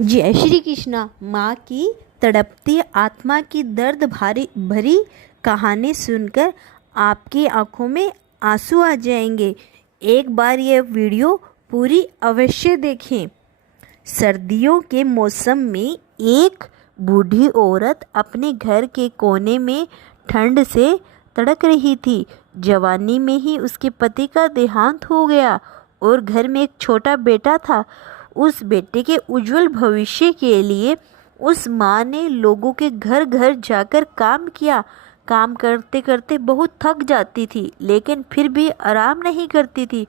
जय श्री कृष्णा। माँ की तड़पती आत्मा की दर्द भरी कहानी सुनकर आपकी आंखों में आंसू आ जाएंगे। एक बार यह वीडियो पूरी अवश्य देखें। सर्दियों के मौसम में एक बूढ़ी औरत अपने घर के कोने में ठंड से तड़प रही थी। जवानी में ही उसके पति का देहांत हो गया और घर में एक छोटा बेटा था। उस बेटे के उज्जवल भविष्य के लिए उस माँ ने लोगों के घर घर जाकर काम किया। काम करते करते बहुत थक जाती थी, लेकिन फिर भी आराम नहीं करती थी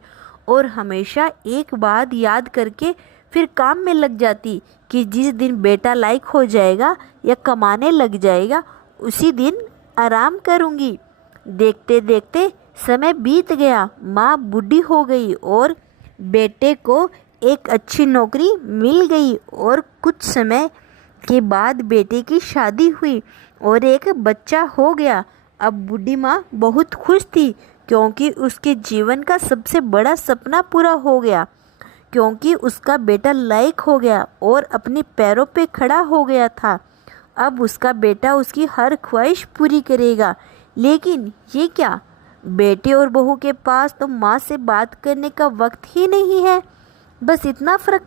और हमेशा एक बात याद करके फिर काम में लग जाती कि जिस दिन बेटा लायक हो जाएगा या कमाने लग जाएगा उसी दिन आराम करूँगी। देखते देखते समय बीत गया। माँ बूढ़ी हो गई और बेटे को एक अच्छी नौकरी मिल गई और कुछ समय के बाद बेटे की शादी हुई और एक बच्चा हो गया। अब बूढ़ी माँ बहुत खुश थी क्योंकि उसके जीवन का सबसे बड़ा सपना पूरा हो गया, क्योंकि उसका बेटा लायक हो गया और अपने पैरों पे खड़ा हो गया था। अब उसका बेटा उसकी हर ख्वाहिश पूरी करेगा। लेकिन ये क्या, बेटे और बहू के पास तो माँ से बात करने का वक्त ही नहीं है। बस इतना फर्क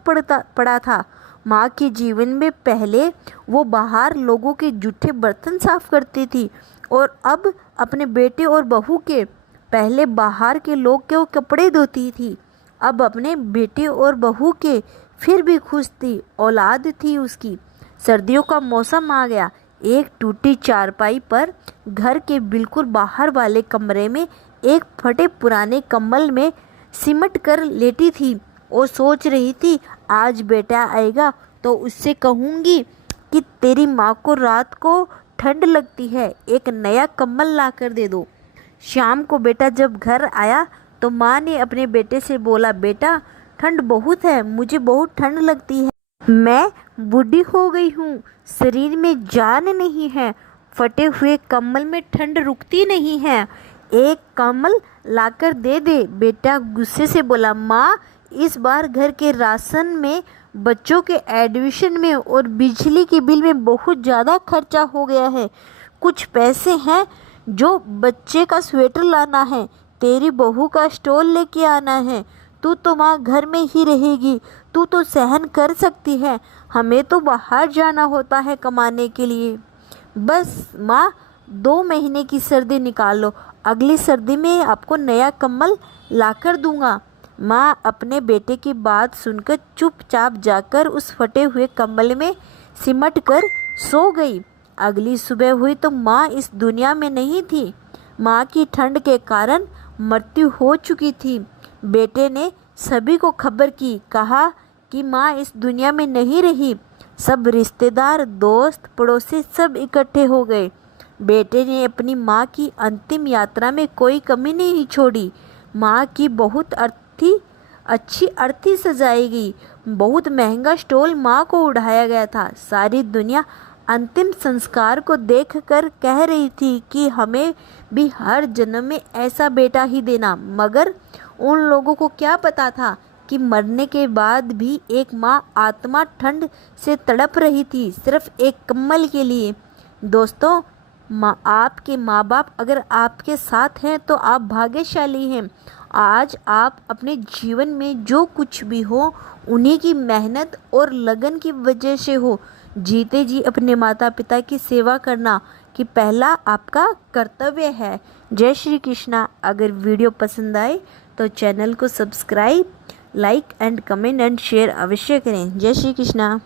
पड़ा था। माँ के जीवन में पहले वो बाहर लोगों के जूठे बर्तन साफ करती थी और अब अपने बेटे और बहू के पहले बाहर के लोग के वो कपड़े धोती थी। अब अपने बेटे और बहू के फिर भी खुश थी, औलाद थी उसकी। सर्दियों का मौसम आ गया। एक टूटी चारपाई पर घर के बिल्कुल बाहर वाले कमरे में एक फटे पुराने कंबल में सिमट कर लेटी थी और सोच रही थी, आज बेटा आएगा तो उससे कहूँगी कि तेरी माँ को रात को ठंड लगती है, एक नया कंबल ला कर दे दो। शाम को बेटा जब घर आया तो माँ ने अपने बेटे से बोला, बेटा ठंड बहुत है, मुझे बहुत ठंड लगती है, मैं बूढ़ी हो गई हूँ, शरीर में जान नहीं है, फटे हुए कंबल में ठंड रुकती नहीं है, एक कंबल लाकर दे दे। बेटा गुस्से से बोला, माँ इस बार घर के राशन में, बच्चों के एडमिशन में और बिजली के बिल में बहुत ज़्यादा खर्चा हो गया है। कुछ पैसे हैं जो बच्चे का स्वेटर लाना है, तेरी बहू का स्टॉल लेके आना है। तू तो माँ घर में ही रहेगी, तू तो सहन कर सकती है, हमें तो बाहर जाना होता है कमाने के लिए। बस माँ 2 महीने की सर्दी निकालो, अगली सर्दी में आपको नया कंबल लाकर दूंगा। माँ अपने बेटे की बात सुनकर चुपचाप जाकर उस फटे हुए कंबल में सिमट कर सो गई। अगली सुबह हुई तो माँ इस दुनिया में नहीं थी। माँ की ठंड के कारण मृत्यु हो चुकी थी। बेटे ने सभी को खबर की, कहा कि माँ इस दुनिया में नहीं रही। सब रिश्तेदार, दोस्त, पड़ोसी सब इकट्ठे हो गए। बेटे ने अपनी माँ की अंतिम यात्रा में कोई कमी नहीं छोड़ी। माँ की बहुत अच्छी अर्थी सजाई गई। बहुत महंगा स्टॉल माँ को उड़ाया गया था। सारी दुनिया अंतिम संस्कार को देखकर कह रही थी कि हमें भी हर जन्म में ऐसा बेटा ही देना। मगर उन लोगों को क्या पता था कि मरने के बाद भी एक माँ आत्मा ठंड से तड़प रही थी, सिर्फ एक कंबल के लिए। दोस्तों, आपके माँ बाप अगर आपके साथ हैं तो आप भाग्यशाली हैं। आज आप अपने जीवन में जो कुछ भी हो उन्हीं की मेहनत और लगन की वजह से हो। जीते जी अपने माता पिता की सेवा करना कि पहला आपका कर्तव्य है। जय श्री कृष्णा। अगर वीडियो पसंद आए तो चैनल को subscribe, like and comment and share अवश्य करें। जय श्री कृष्णा।